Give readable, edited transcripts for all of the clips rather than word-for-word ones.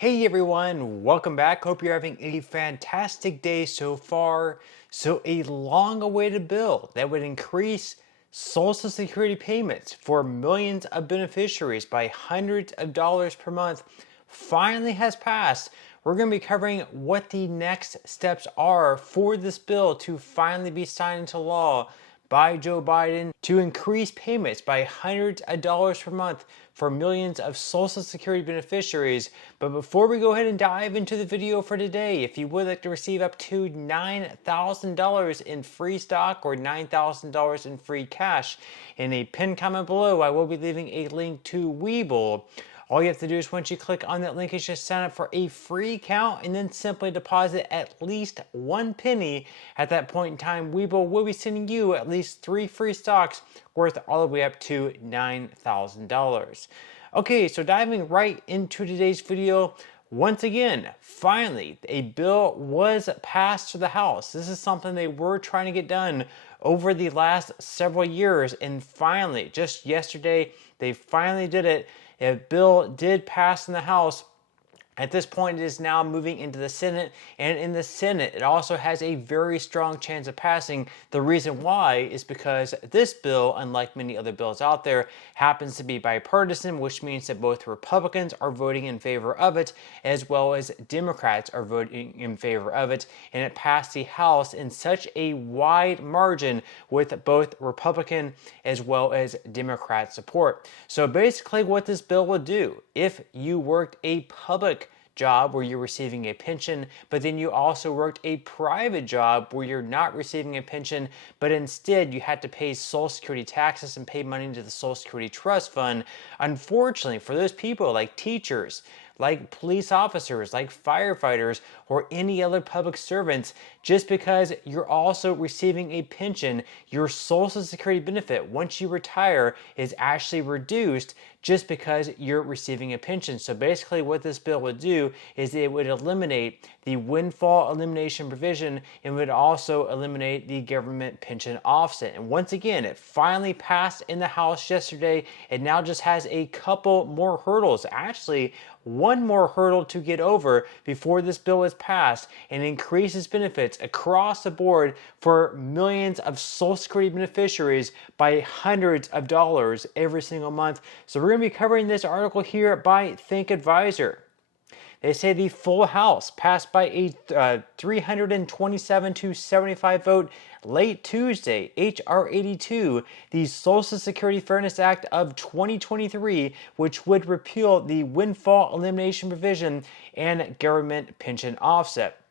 Hey everyone, welcome back. Hope you're having a fantastic day so far. So, a long awaited bill that would increase Social Security payments for millions of beneficiaries by hundreds of dollars per month finally has passed. We're going to be covering what the next steps are for this bill to finally be signed into law by Joe Biden to increase payments by hundreds of dollars per month for millions of Social Security beneficiaries. But before we go ahead and dive into the video for today, if you would like to receive up to $9,000 in free stock or $9,000 in free cash, in a pinned comment below, I will be leaving a link to Webull. All you have to do is once you click on that link is just sign up for a free account and then simply deposit at least 1 penny. At that point in time, Webull will be sending you at least 3 free stocks worth all the way up to $9,000. Okay, so diving right into today's video, once again, finally, a bill was passed to the House. This is something they were trying to get done over the last several years, and finally, just yesterday, they finally did it. A bill did pass in the House. At this point, it is now moving into the Senate, and in the Senate, it also has a very strong chance of passing. The reason why is because this bill, unlike many other bills out there, happens to be bipartisan, which means that both Republicans are voting in favor of it, as well as Democrats are voting in favor of it, and it passed the House in such a wide margin with both Republican as well as Democrat support. So basically what this bill will do, if you worked a public job where you're receiving a pension, but then you also worked a private job where you're not receiving a pension, but instead you had to pay Social Security taxes and pay money into the Social Security Trust Fund. Unfortunately, for those people like teachers, like police officers, like firefighters, or any other public servants, just because you're also receiving a pension, your Social Security benefit once you retire is actually reduced just because you're receiving a pension. So basically what this bill would do is it would eliminate the windfall elimination provision and would also eliminate the government pension offset. And once again, it finally passed in the House yesterday. It now just has a couple more hurdles. Actually, one more hurdle to get over before this bill is passed and increases benefits across the board for millions of Social Security beneficiaries by hundreds of dollars every single month. So we're going to be covering this article here by Think Advisor. They say the full House passed by a 327 to 75 vote late Tuesday, H.R. 82, the Social Security Fairness Act of 2023, which would repeal the windfall elimination provision and government pension offset.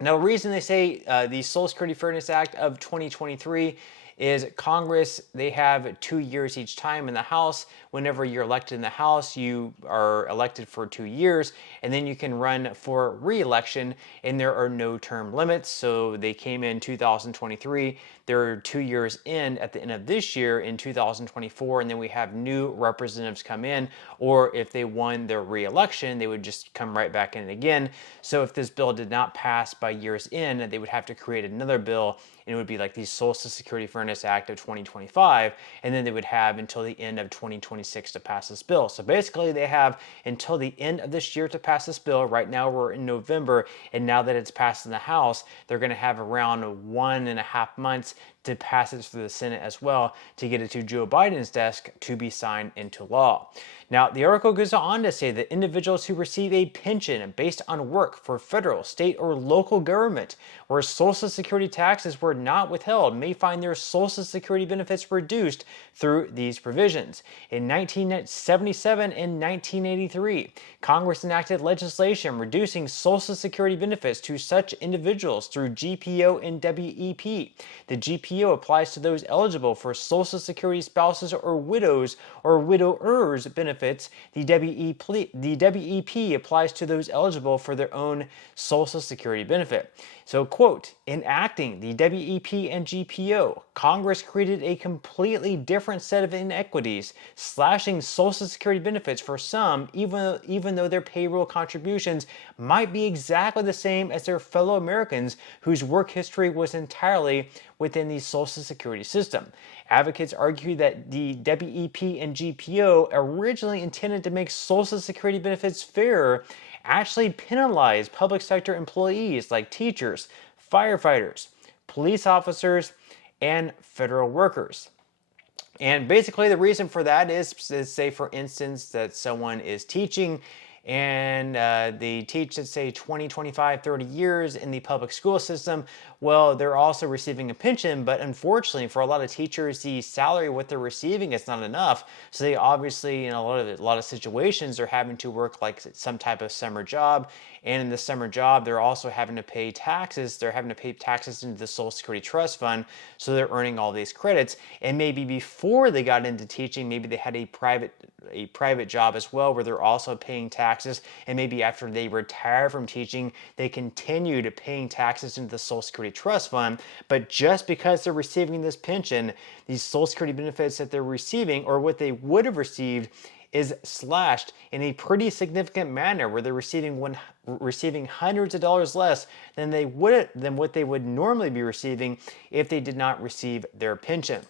Now, the reason they say the Social Security Fairness Act of 2023 is Congress, they have 2 years each time in the House. Whenever you're elected in the House, you are elected for 2 years, and then you can run for re-election, and there are no term limits. So they came in 2023. They're 2 years in at the end of this year in 2024, and then we have new representatives come in, or if they won their re-election, they would just come right back in again. So if this bill did not pass by year's end, they would have to create another bill, and it would be like the Social Security Fairness Act of 2025, and then they would have until the end of 2026 to pass this bill. So basically they have until the end of this year to pass this bill. Right now we're in November, and now that it's passed in the House, they're going to have around 1.5 months to pass it through the Senate as well to get it to Joe Biden's desk to be signed into law. Now, the article goes on to say that individuals who receive a pension based on work for federal, state, or local government where Social Security taxes were not withheld may find their Social Security benefits reduced through these provisions. In 1977 and 1983, Congress enacted legislation reducing Social Security benefits to such individuals through GPO and WEP. The GPO applies to those eligible for Social Security spouses or widows or widowers benefits. The WEP applies to those eligible for their own Social Security benefit. So, quote, enacting the WEP and GPO, Congress created a completely different set of inequities, slashing Social Security benefits for some, even though their payroll contributions might be exactly the same as their fellow Americans whose work history was entirely within the Social Security system. Advocates argue that the WEP and GPO originally intended to make Social Security benefits fairer actually penalize public sector employees like teachers, firefighters, police officers, and federal workers. And basically the reason for that is say for instance that someone is teaching and they teach, let's say 20, 25, 30 years in the public school system. Well, they're also receiving a pension, but unfortunately for a lot of teachers, the salary, what they're receiving is not enough. So they obviously, in a lot of situations, are having to work like some type of summer job. And in the summer job, they're also having to pay taxes. They're having to pay taxes into the Social Security Trust Fund. So they're earning all these credits. And maybe before they got into teaching, maybe they had a private job as well where they're also paying taxes. And maybe after they retire from teaching, they continued paying taxes into the Social Security Trust Fund. But just because they're receiving this pension, these Social Security benefits that they're receiving or what they would have received is slashed in a pretty significant manner, where they're receiving hundreds of dollars less than what they would normally be receiving if they did not receive their pension.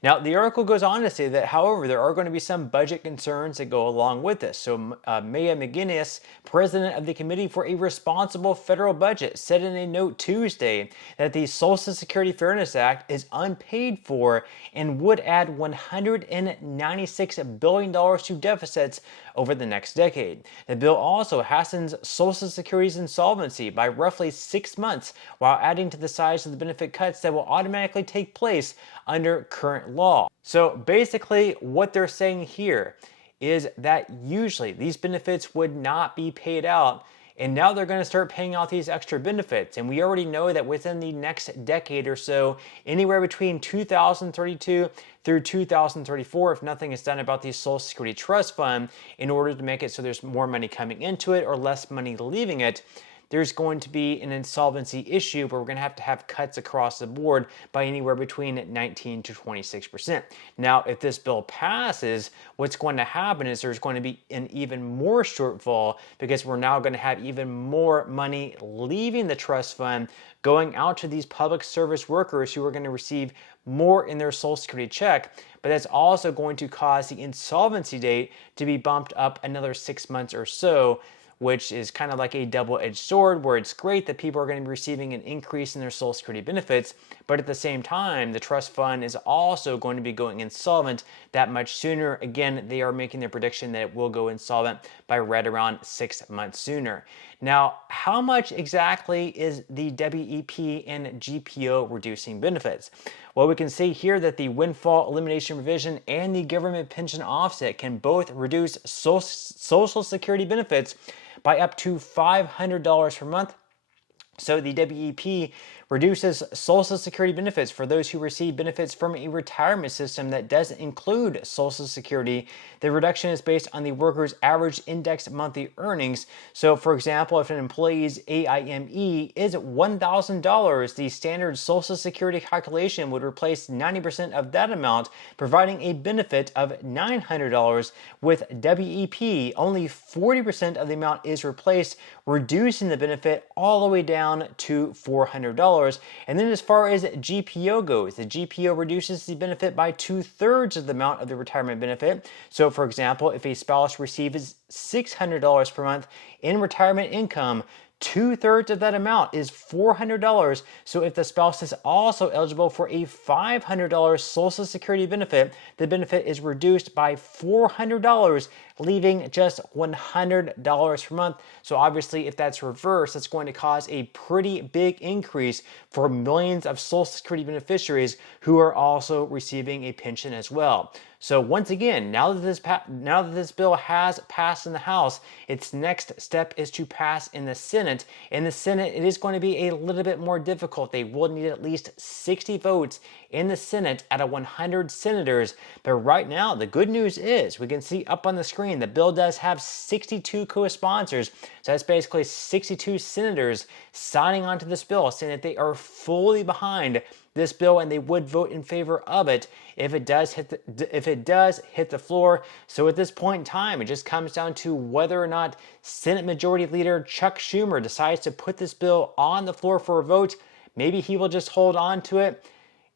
Now, the article goes on to say that, however, there are going to be some budget concerns that go along with this. So, Maya McGinnis, president of the Committee for a Responsible Federal Budget, said in a note Tuesday that the Social Security Fairness Act is unpaid for and would add $196 billion to deficits over the next decade. The bill also hastens Social Security's insolvency by roughly 6 months, while adding to the size of the benefit cuts that will automatically take place under current law. So basically what they're saying here is that usually these benefits would not be paid out, and now they're going to start paying out these extra benefits. And we already know that within the next decade or so, anywhere between 2032 through 2034, if nothing is done about the Social Security Trust Fund in order to make it so there's more money coming into it or less money leaving it, there's going to be an insolvency issue where we're going to have cuts across the board by anywhere between 19 to 26%. Now, if this bill passes, what's going to happen is there's going to be an even more shortfall, because we're now going to have even more money leaving the trust fund going out to these public service workers who are going to receive more in their Social Security check. But that's also going to cause the insolvency date to be bumped up another 6 months or so, which is kind of like a double-edged sword, where it's great that people are going to be receiving an increase in their Social Security benefits, but at the same time, the trust fund is also going to be going insolvent that much sooner. Again, they are making their prediction that it will go insolvent by right around 6 months sooner. Now, how much exactly is the WEP and GPO reducing benefits? Well, we can see here that the windfall elimination provision and the government pension offset can both reduce Social Security benefits by up to $500 per month. So the WEP reduces Social Security benefits for those who receive benefits from a retirement system that doesn't include Social Security. The reduction is based on the worker's average indexed monthly earnings. So, for example, if an employee's AIME is $1,000, the standard Social Security calculation would replace 90% of that amount, providing a benefit of $900. With WEP, only 40% of the amount is replaced, reducing the benefit all the way down to $400. And then as far as GPO goes, the GPO reduces the benefit by 2/3 of the amount of the retirement benefit. So for example, if a spouse receives $600 per month in retirement income, 2/3 of that amount is $400. So if the spouse is also eligible for a $500 Social Security benefit, the benefit is reduced by $400, leaving just $100 per month. So obviously, if that's reversed, that's going to cause a pretty big increase for millions of Social Security beneficiaries who are also receiving a pension as well. So once again, now that this bill has passed in the House, its next step is to pass in the Senate. In the Senate, it is going to be a little bit more difficult. They will need at least 60 votes in the Senate out of 100 senators. But right now, the good news is, we can see up on the screen, the bill does have 62 co-sponsors. So that's basically 62 senators signing onto this bill, saying that they are fully behind this bill and they would vote in favor of it if it does hit the floor. So at this point in time, it just comes down to whether or not Senate Majority Leader Chuck Schumer decides to put this bill on the floor for a vote. Maybe he will just hold on to it,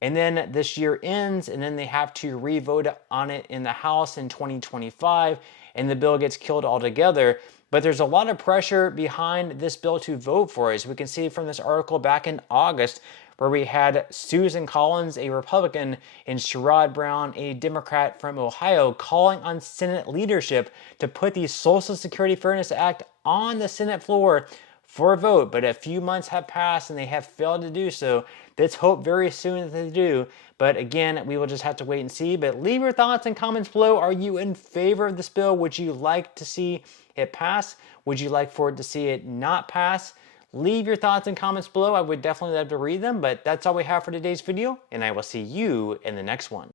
and then this year ends, and then they have to re-vote on it in the House in 2025, and the bill gets killed altogether. But there's a lot of pressure behind this bill to vote for, as we can see from this article back in August, where we had Susan Collins, a Republican, and Sherrod Brown, a Democrat from Ohio, calling on Senate leadership to put the Social Security Fairness Act on the Senate floor for a vote. But a few months have passed and they have failed to do so. Let's hope very soon that they do. But again, we will just have to wait and see. But leave your thoughts and comments below. Are you in favor of this bill? Would you like to see it pass? Would you like for it to see it not pass? Leave your thoughts and comments below. I would definitely love to read them. But that's all we have for today's video, and I will see you in the next one.